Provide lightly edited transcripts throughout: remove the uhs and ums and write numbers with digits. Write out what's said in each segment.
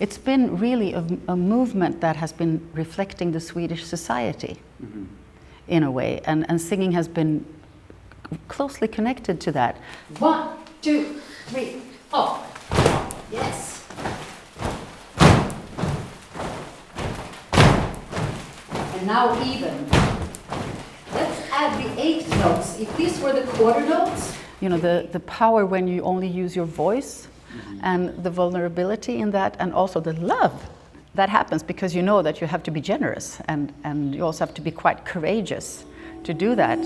It's been really a movement that has been reflecting the Swedish society in a way, and singing has been closely connected to that. 1, 2, 3, 4. Yes. And now even. Let's add the 8 notes. If these were the quarter notes, you know, the power when you only use your voice, and the vulnerability in that, and also the love that happens because you know that you have to be generous, and you also have to be quite courageous to do that.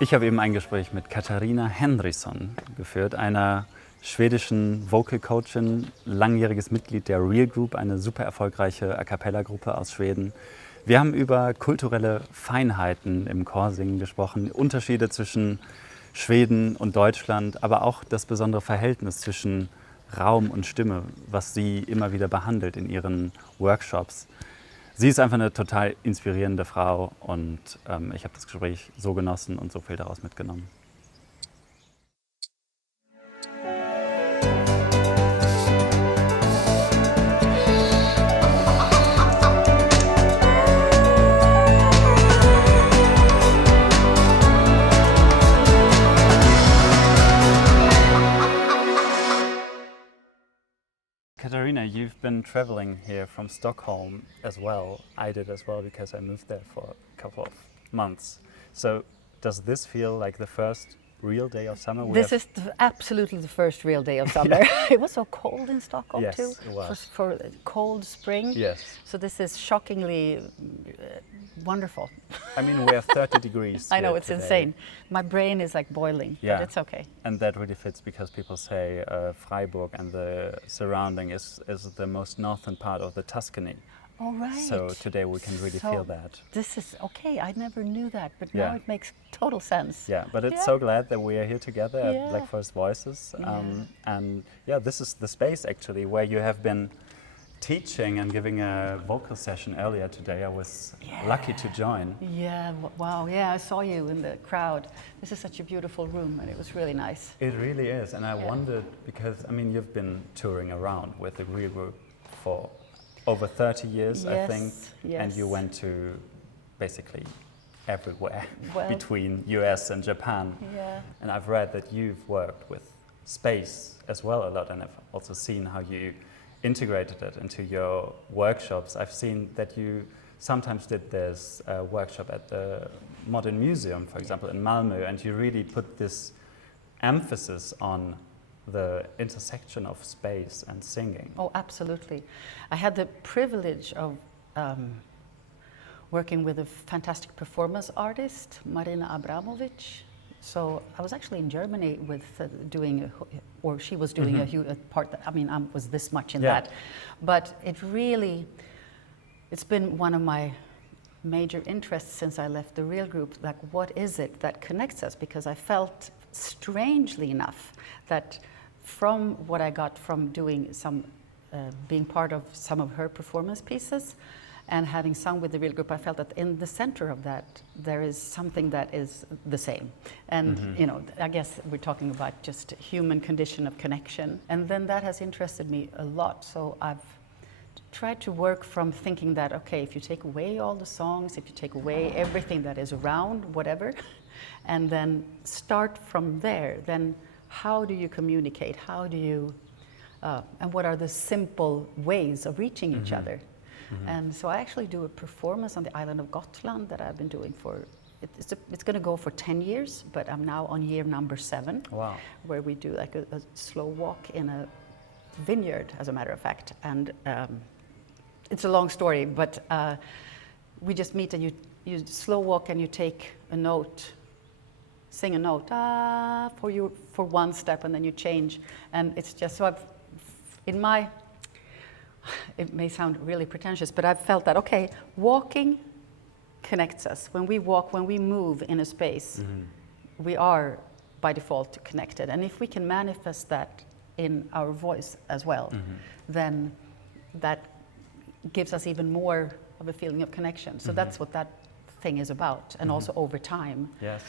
Ich habe eben ein Gespräch mit Katarina Henryson geführt, einer schwedischen Vocal Coachin, langjähriges Mitglied der Real Group, eine super erfolgreiche A-cappella-Gruppe aus Schweden. Wir haben über kulturelle Feinheiten im Chorsingen gesprochen, Unterschiede zwischen Schweden und Deutschland, aber auch das besondere Verhältnis zwischen Raum und Stimme, was sie immer wieder behandelt in ihren Workshops. Sie ist einfach eine total inspirierende Frau und ich habe das Gespräch so genossen und so viel daraus mitgenommen. Katarina, you've been traveling here from Stockholm as well. I did as well because I moved there for a couple of months. So does this feel like the first real day of summer? This is absolutely the first real day of summer. It was so cold in Stockholm yes, too. It was. For a cold spring. Yes. So this is shockingly wonderful. I mean, we have 30 degrees. I know, it's today. insane. My brain is like boiling, but it's okay. And that really fits because people say Freiburg and the surrounding is the most northern part of the Tuscany. All right. So today we can really feel that. This is okay. I never knew that, but now it makes total sense. Yeah, but it's so glad that we are here together at Black Forest Voices. And this is the space actually where you have been teaching and giving a vocal session earlier today. I was lucky to join. Yeah, wow, yeah, I saw you in the crowd. This is such a beautiful room and it was really nice. It really is, and I wondered, because I mean you've been touring around with the Real Group for over 30 years, I think, and you went to basically everywhere between US and Japan. Yeah. And I've read that you've worked with space as well a lot, and I've also seen how you integrated it into your workshops. I've seen that you sometimes did this workshop at the Modern Museum, for example, in Malmö, and you really put this emphasis on the intersection of space and singing. Oh, absolutely. I had the privilege of working with a fantastic performance artist, Marina Abramovic. So I was actually in Germany with she was doing a part that, I mean, I was this much in that. But it's been one of my major interests since I left the Real Group, like what is it that connects us? Because I felt, strangely enough, that from what I got from doing being part of some of her performance pieces, and having sung with the Real Group, I felt that in the center of that, there is something that is the same. And, you know, I guess we're talking about just human condition of connection. And then that has interested me a lot. So I've tried to work from thinking that, okay, if you take away all the songs, if you take away everything that is around, whatever, and then start from there, then how do you communicate? How do you, and what are the simple ways of reaching each other? And so I actually do a performance on the island of Gotland that I've been doing for, it's going to go for 10 years, but I'm now on year number 7. Wow. Where we do like a slow walk in a vineyard, as a matter of fact. And it's a long story, but we just meet and you slow walk and you take a note, sing a note, for one step, and then you change. And it's just, so it may sound really pretentious, but I've felt that, okay, walking connects us. When we walk, when we move in a space, we are by default connected. And if we can manifest that in our voice as well, then that gives us even more of a feeling of connection. So that's what that thing is about, and also over time. Yes.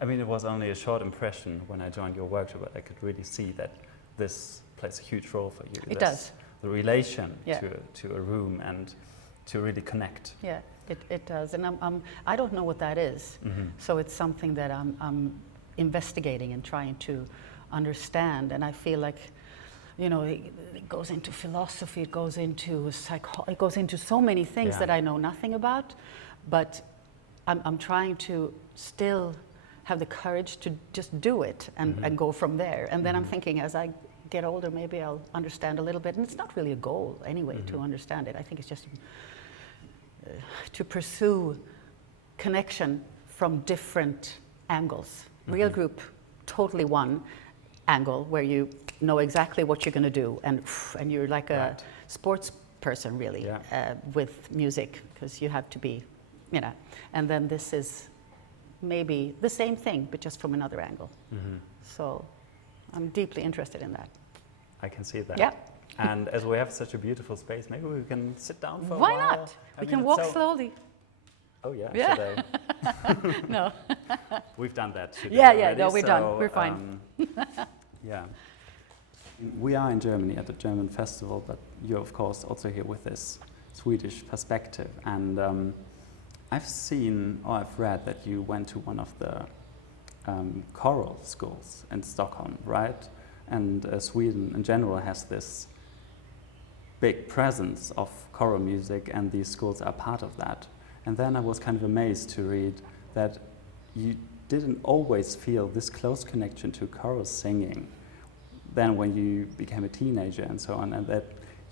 I mean, it was only a short impression when I joined your workshop, but I could really see that this plays a huge role for you. It does. The relation to a room and to really connect. Yeah, it does. And I don't know what that is. So it's something that I'm investigating and trying to understand. And I feel like, you know, it goes into philosophy, it goes into it goes into so many things that I know nothing about. But I'm trying to still have the courage to just do it and go from there. And then I'm thinking, as I get older, maybe I'll understand a little bit. And it's not really a goal anyway to understand it. I think it's just to pursue connection from different angles. Real group, totally one angle where you know exactly what you're going to do, and you're like a sports person really with music, because you have to be, you know. And then this is maybe the same thing, but just from another angle. So I'm deeply interested in that. I can see that. Yeah. And as we have such a beautiful space, maybe we can sit down for a Why while. not? We can walk slowly. Oh yeah, Yeah. should I? No. We've done that today Yeah, already, no, we're done. We're fine. Yeah. We are in Germany at the German festival, but you're of course also here with this Swedish perspective. And I've seen, or I've read that you went to one of the choral schools in Stockholm, right? And Sweden in general has this big presence of choral music, and these schools are part of that. And then I was kind of amazed to read that you didn't always feel this close connection to choral singing then when you became a teenager and so on, and that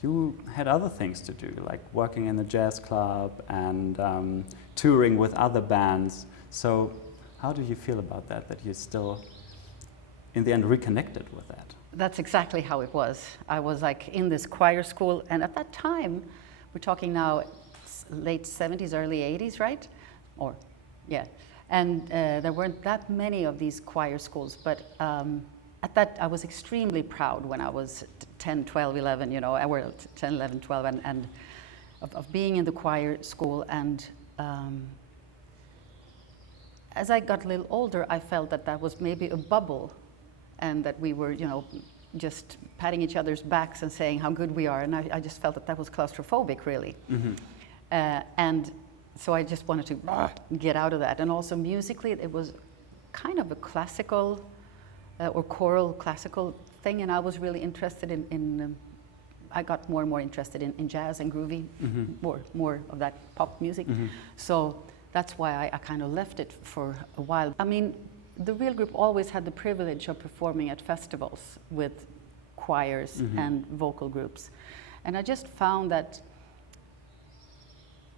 you had other things to do, like working in a jazz club and touring with other bands. So how do you feel about that you're still, in the end, reconnected with that? That's exactly how it was. I was like in this choir school, and at that time, we're talking now late 70s, early 80s, right? Or, yeah. And there weren't that many of these choir schools, but at that, I was extremely proud when I was 10, 12, 11, you know, I were 10, 11, 12, and of being in the choir school. And as I got a little older, I felt that that was maybe a bubble, and that we were, you know, just patting each other's backs and saying how good we are. And I just felt that that was claustrophobic, really. And so I just wanted to get out of that. And also musically, it was kind of a classical or choral classical thing, and I was really interested in I got more and more interested in jazz and groovy, more of that pop music. So that's why I kind of left it for a while. I mean, the Real Group always had the privilege of performing at festivals with choirs and vocal groups. And I just found that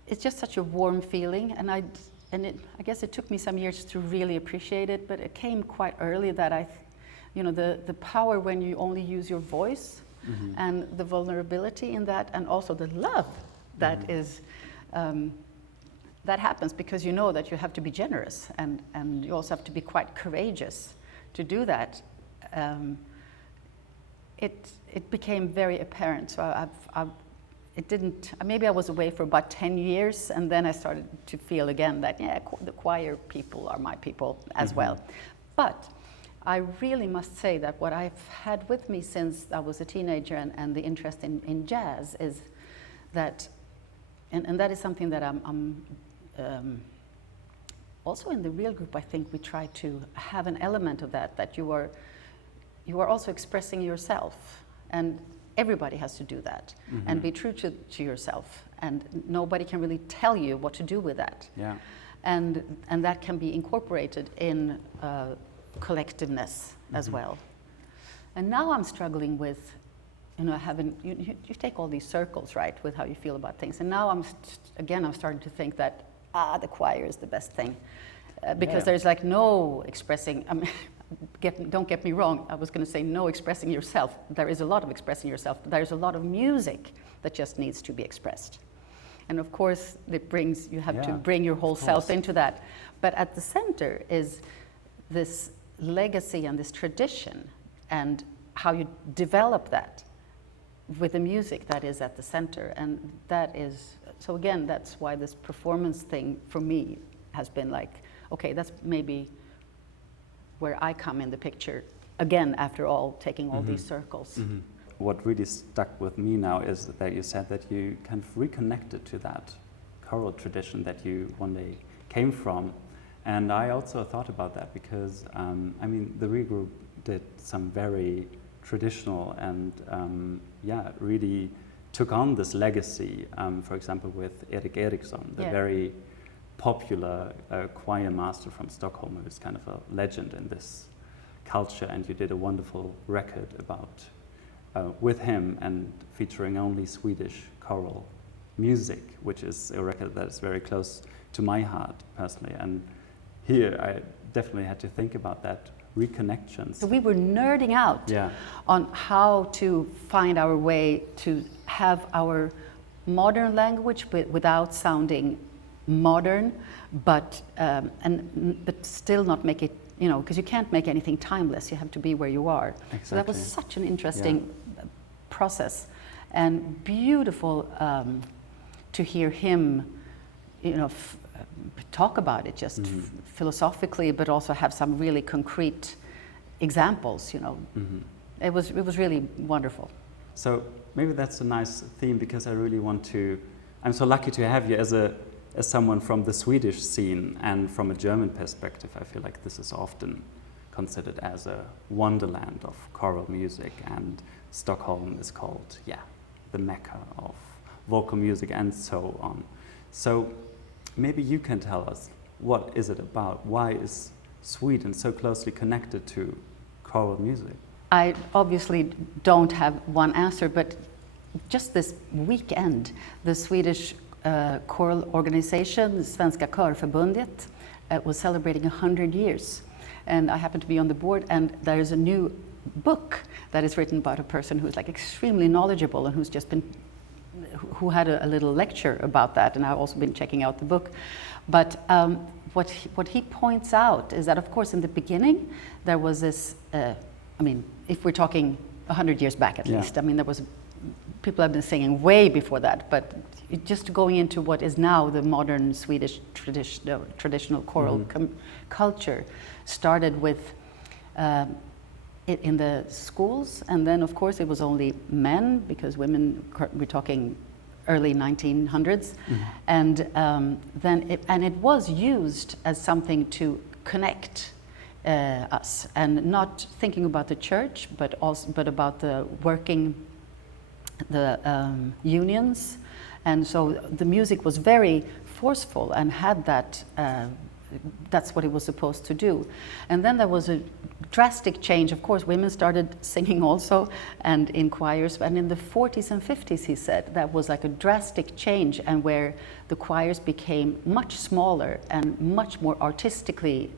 it's just such a warm feeling, and I guess it took me some years to really appreciate it, but it came quite early that you know, the power when you only use your voice, and the vulnerability in that, and also the love that is, that happens because you know that you have to be generous, and you also have to be quite courageous to do that. It became very apparent. So it didn't, maybe I was away for about 10 years, and then I started to feel again that, yeah, the choir people are my people as well. But I really must say that what I've had with me since I was a teenager and the interest in jazz is that, and that is something that I'm also in the Real Group, I think we try to have an element of that you are also expressing yourself, and everybody has to do that and be true to yourself, and nobody can really tell you what to do with that. Yeah. And that can be incorporated in collectiveness as well. And now I'm struggling with, you know, you take all these circles, right, with how you feel about things. And now I'm starting to think that, the choir is the best thing. Because there's like no expressing, I mean, don't get me wrong, I was going to say no expressing yourself. There is a lot of expressing yourself, but there's a lot of music that just needs to be expressed. And of course, you have to bring your whole self into that. But at the center is this legacy and this tradition, and how you develop that with the music that is at the center. And that is, so again, that's why this performance thing for me has been like, okay, that's maybe where I come in the picture, again, after all, taking all these circles. What really stuck with me now is that you said that you kind of reconnected to that choral tradition that you one day came from. And I also thought about that because, I mean, the Real Group did some very traditional and, really took on this legacy, for example, with Erik Eriksson, the very popular choir master from Stockholm, who's kind of a legend in this culture, and you did a wonderful record about with him and featuring only Swedish choral music, which is a record that is very close to my heart personally. And here I definitely had to think about that reconnection. So we were nerding out on how to find our way to have our modern language without sounding modern, but still not make it, you know, because you can't make anything timeless. You have to be where you are. Exactly. So that was such an interesting process, and beautiful to hear him, you know, talk about it just philosophically, but also have some really concrete examples. You know, it was really wonderful. So maybe that's a nice theme, because I really want to. I'm so lucky to have you as someone from the Swedish scene, and from a German perspective, I feel like this is often considered as a wonderland of choral music, and Stockholm is called, the Mecca of vocal music and so on. So maybe you can tell us, what is it about? Why is Sweden so closely connected to choral music? I obviously don't have one answer, but just this weekend, the Swedish choral organization, Svenska Körförbundet, was celebrating 100 years. And I happen to be on the board, and there is a new book that is written about a person who's like extremely knowledgeable and who had a little lecture about that, and I've also been checking out the book. But what he points out is that, of course, in the beginning, there was this, I mean, if we're talking 100 years back at least, I mean, there was, people have been singing way before that, but just going into what is now the modern Swedish traditional choral culture started with in the schools, and then of course it was only men, because women, we're talking early 1900s, and then it was used as something to connect us, and not thinking about the church, but about the working, the unions. And so the music was very forceful and had that, that's what it was supposed to do. And then there was a drastic change. Of course, women started singing also, and in choirs. And in the 40s and 50s, he said, that was like a drastic change, and where the choirs became much smaller and much more artistically,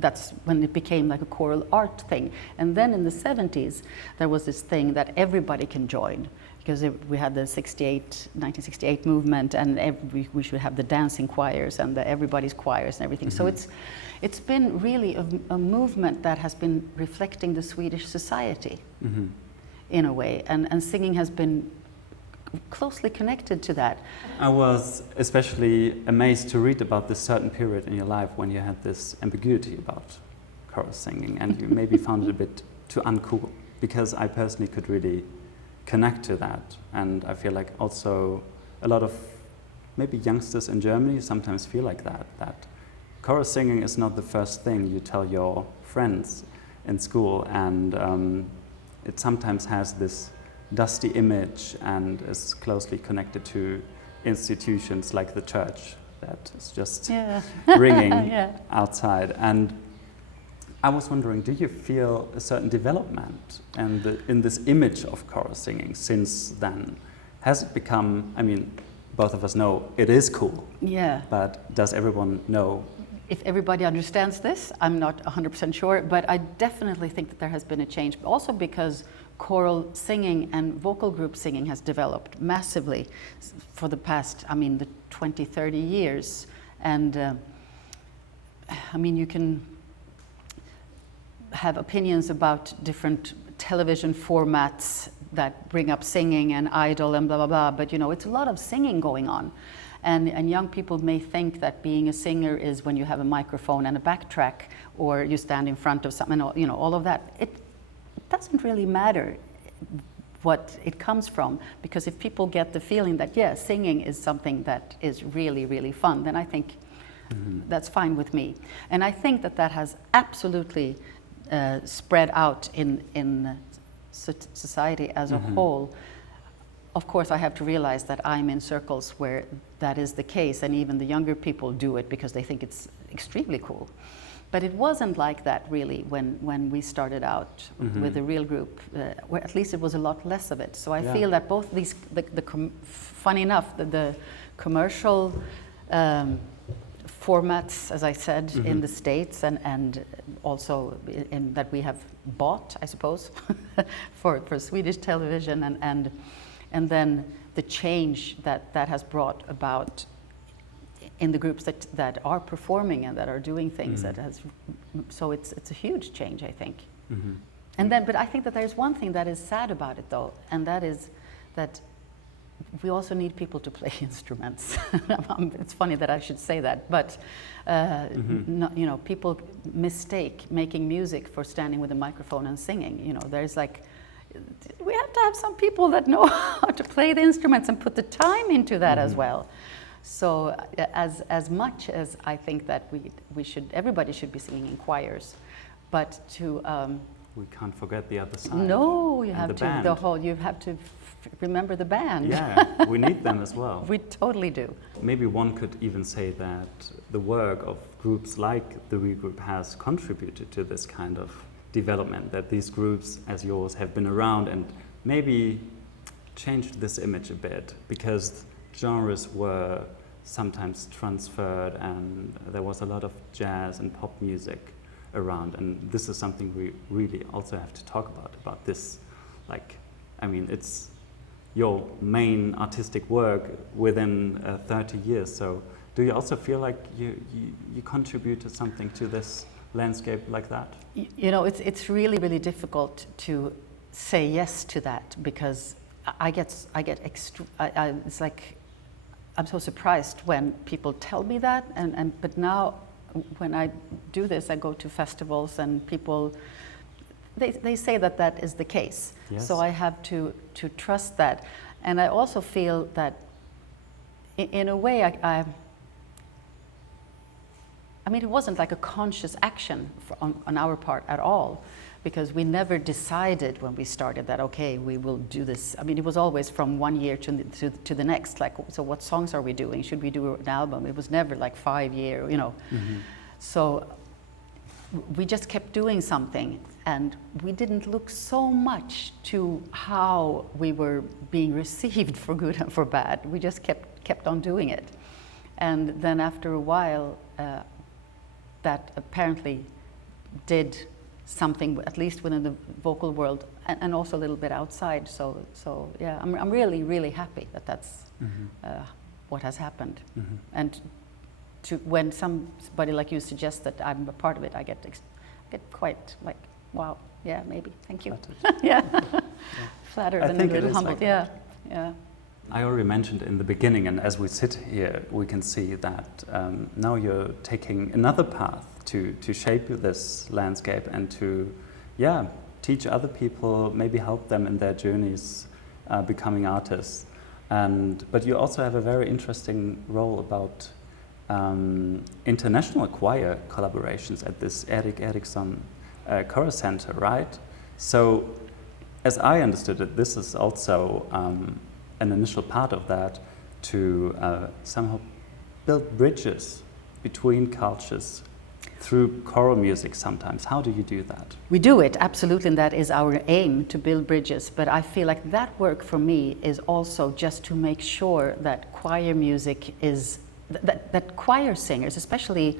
that's when it became like a choral art thing. And then in the 70s, there was this thing that everybody can join, because we had the 1968 movement, and we should have the dancing choirs and the everybody's choirs and everything. So it's been really a movement that has been reflecting the Swedish society in a way, and singing has been closely connected to that. I was especially amazed to read about this certain period in your life when you had this ambiguity about chorus singing, and you maybe found it a bit too uncool, because I personally could really connect to that. And I feel like also a lot of maybe youngsters in Germany sometimes feel like that chorus singing is not the first thing you tell your friends in school, and it sometimes has this dusty image and is closely connected to institutions like the church that is just ringing outside. And I was wondering, do you feel a certain development in this image of chorus singing since then? Has it become, I mean, both of us know it is cool, but does everyone know? If everybody understands this, I'm not 100% sure, but I definitely think that there has been a change, also because choral singing and vocal group singing has developed massively for the past, I mean, the 20, 30 years. And I mean, you can have opinions about different television formats that bring up singing and idol and blah, blah, blah. But, it's a lot of singing going on. And young people may think that being a singer is when you have a microphone and a backtrack, or you stand in front of something, all of that. It doesn't really matter what it comes from, because if people get the feeling that, singing is something that is really, really fun, then I think that's fine with me. And I think that has absolutely spread out in society as a whole. Of course, I have to realize that I'm in circles where that is the case, and even the younger people do it because they think it's extremely cool. But it wasn't like that really when we started out with the real group, where at least it was a lot less of it. So I feel that both these, funny enough, the commercial formats, as I said, in the States, and also in that we have bought, I suppose, for Swedish television, and then the change that has brought about in the groups that are performing and that are doing things, so it's a huge change, I think. And then, but I think that there's one thing that is sad about it though, and that is that we also need people to play instruments. It's funny that I should say that, but people mistake making music for standing with a microphone and singing. There's like, we have to have some people that know how to play the instruments and put the time into that as well. So as much as I think that everybody should be singing in choirs, but to we can't forget the other side. No, you have to you have to remember the band. Yeah, we need them as well. We totally do. Maybe one could even say that the work of groups like the Real Group has contributed to this kind of development, that these groups as yours have been around and maybe changed this image a bit, because genres were sometimes transferred and there was a lot of jazz and pop music around, and this is something we really also have to talk about this. It's your main artistic work within 30 years, so do you also feel like you contributed something to this landscape like that? It's really, really difficult to say yes to that, because it's like I'm so surprised when people tell me that, but now when I do this, I go to festivals and people they say that is the case. Yes. So I have to trust that, and I also feel that in a way it wasn't like a conscious action on our part at all, because we never decided when we started that, okay, we will do this. It was always from one year to the next, like, so what songs are we doing? Should we do an album? It was never like 5 year, So we just kept doing something, and we didn't look so much to how we were being received, for good and for bad. We just kept on doing it. And then after a while, that apparently did something, at least within the vocal world, and also a little bit outside. So yeah, I'm really, really happy that that's what has happened. And when somebody like you suggests that I'm a part of it, I get quite like, wow, yeah, maybe, thank you. Yeah, flattered and a little humbled. Like yeah. I already mentioned in the beginning, and as we sit here, we can see that now you're taking another path to shape this landscape and to, teach other people, maybe help them in their journeys becoming artists. But you also have a very interesting role about international choir collaborations at this Erik Eriksson Chorus Center, right? So, as I understood it, this is also an initial part of that, to somehow build bridges between cultures through choral music sometimes. How do you do that? We do it, absolutely, and that is our aim, to build bridges. But I feel like that work for me is also just to make sure that choir music is, that choir singers, especially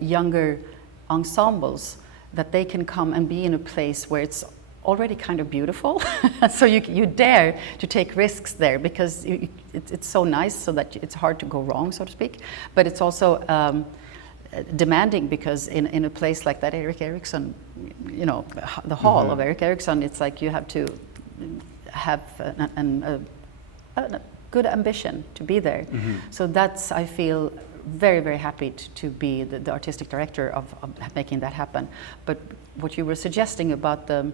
younger ensembles, that they can come and be in a place where it's already kind of beautiful. So you dare to take risks there, because it's so nice, so that it's hard to go wrong, so to speak. But it's also demanding, because in a place like that, Erik Eriksson, the hall of Erik Eriksson, it's like you have to have a good ambition to be there. So that's, I feel very, very happy to be the artistic director of making that happen. But what you were suggesting about the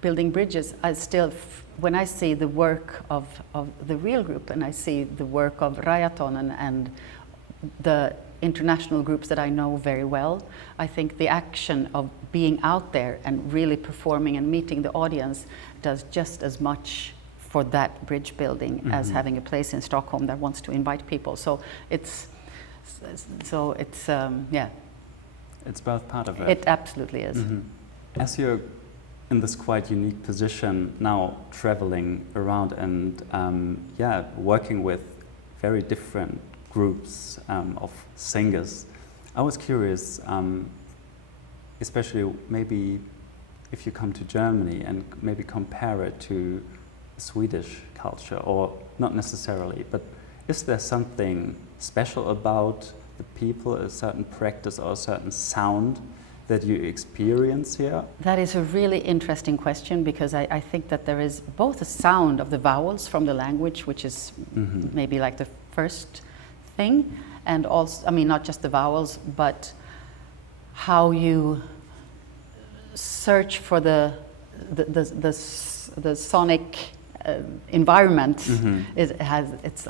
building bridges, I still, when I see the work of the real group, and I see the work of Rajaton and the international groups that I know very well, I think the action of being out there and really performing and meeting the audience does just as much for that bridge building as having a place in Stockholm that wants to invite people. So it's yeah. It's both part of it. It absolutely is. As you're in this quite unique position now, traveling around and working with very different groups of singers, I was curious, especially maybe if you come to Germany and maybe compare it to Swedish culture, or not necessarily, but is there something special about the people, a certain practice or a certain sound that you experience here? That is a really interesting question, because I think that there is both a sound of the vowels from the language, which is maybe like the first thing, and also, I mean, not just the vowels, but how you search for the sonic environment. It's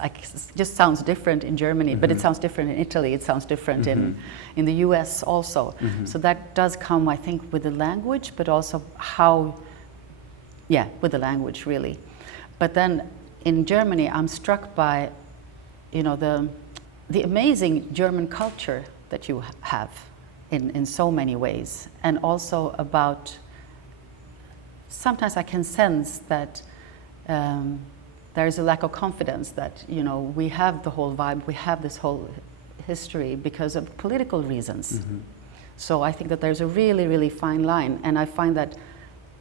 just sounds different in Germany, but it sounds different in Italy, it sounds different in the US also. So that does come, I think, with the language, but also with the language really. But then in Germany, I'm struck by, the amazing German culture that you have in so many ways, and also about, sometimes I can sense that there is a lack of confidence that, we have the whole vibe, we have this whole history because of political reasons. So I think that there's a really, really fine line, and I find that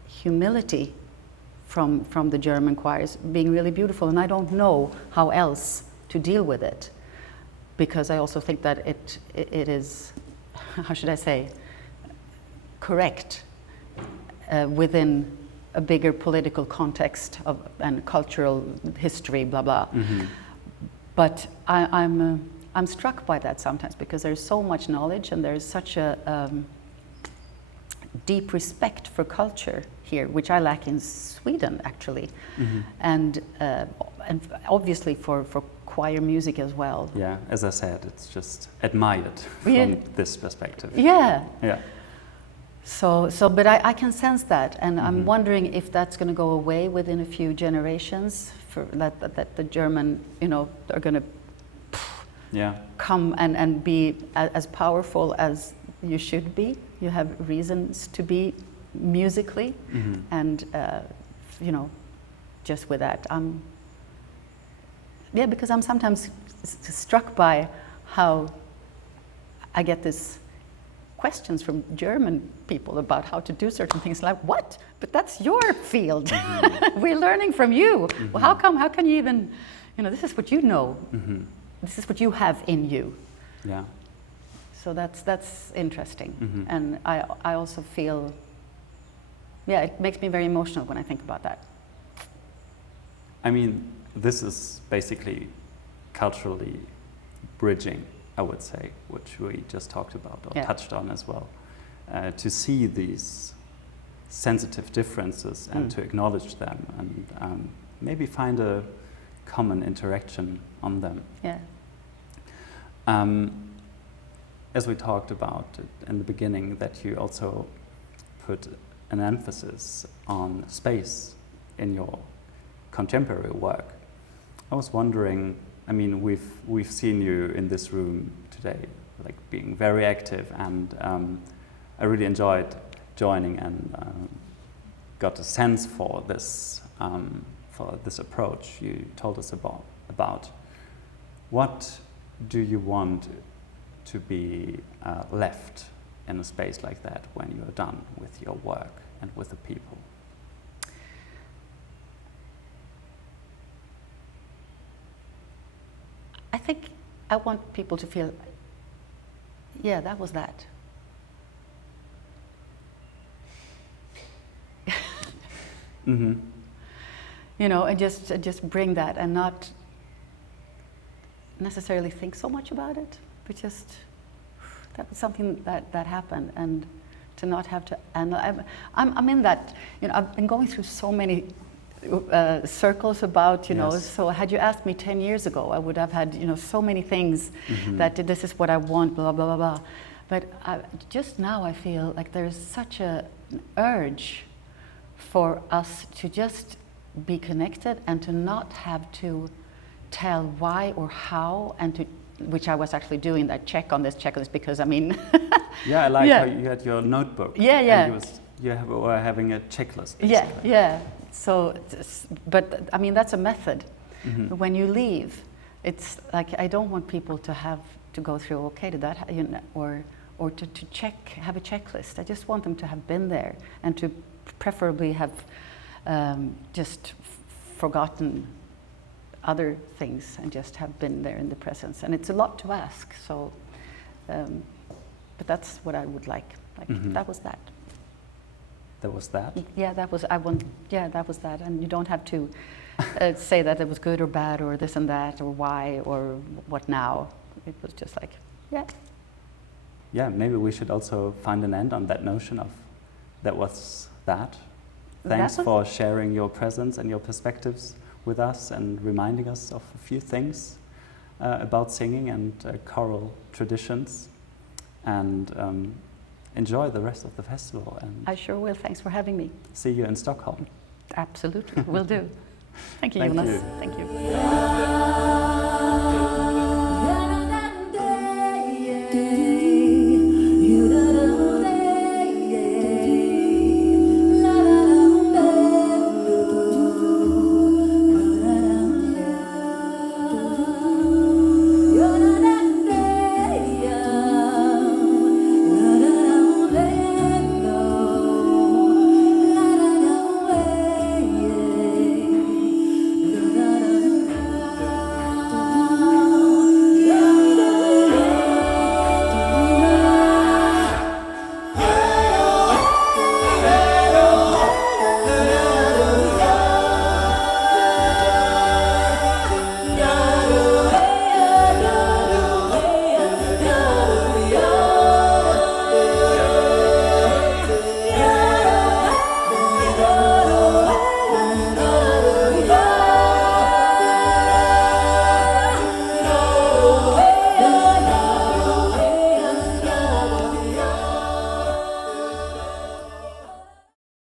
humility from the German choirs being really beautiful, and I don't know how else to deal with it, because I also think that it is, how should I say, correct within a bigger political context and cultural history, blah blah. But I'm struck by that sometimes, because there's so much knowledge and there's such a deep respect for culture here, which I lack in Sweden actually, and obviously for choir music as well. Yeah, as I said, it's just admired from this perspective. Yeah. So, but I can sense that, and I'm wondering if that's going to go away within a few generations, for that the German, are going to come and be as powerful as you should be. You have reasons to be musically, and just with that, because I'm sometimes struck by how I get this questions from German people about how to do certain things, like, what? But that's your field. We're learning from you. Well, how can you even, this is what you know. This is what you have in you. Yeah. So that's interesting. And I also feel, it makes me very emotional when I think about that. I mean, this is basically culturally bridging, I would say, which we just talked about or touched on as well. To see these sensitive differences and to acknowledge them, and maybe find a common interaction on them. Yeah. As we talked about in the beginning, that you also put an emphasis on space in your contemporary work. I was wondering, I mean, we've seen you in this room today, like being very active, and I really enjoyed joining and got a sense for this approach you told us about. What do you want to be left in a space like that when you are done with your work and with the people? I think I want people to feel, that was that. you know, and just bring that and not necessarily think so much about it, but just that was something that happened, and to not have to. And I'm in that. You know, I've been going through so many circles about, you know. So had you asked me 10 years ago, I would have had, you know, so many things that this is what I want, blah blah blah blah. But just now I feel like there's such an urge for us to just be connected and to not have to tell why or how, and to, which I was actually doing that check on this, because I mean. Yeah, I like how you had your notebook. Yeah, yeah. And you were having a checklist. Basically. Yeah, yeah. So, but I mean, that's a method. When you leave, it's like, I don't want people to have to go through, okay, did that, you know, or to have a checklist. I just want them to have been there, and to preferably have just forgotten other things and just have been there in the presence. And it's a lot to ask, so, but that's what I would like. That was that. That was that? Yeah, that was, that was that. And you don't have to say that it was good or bad or this and that or why or what now. It was just like, yeah. Yeah, maybe we should also find an end on that notion of that was that. Thanks for sharing your presence and your perspectives with us and reminding us of a few things about singing and choral traditions. And enjoy the rest of the festival. And I sure will. Thanks for having me. See you in Stockholm. Absolutely, will do. Thank you, Thank Jonas. you. Thank you.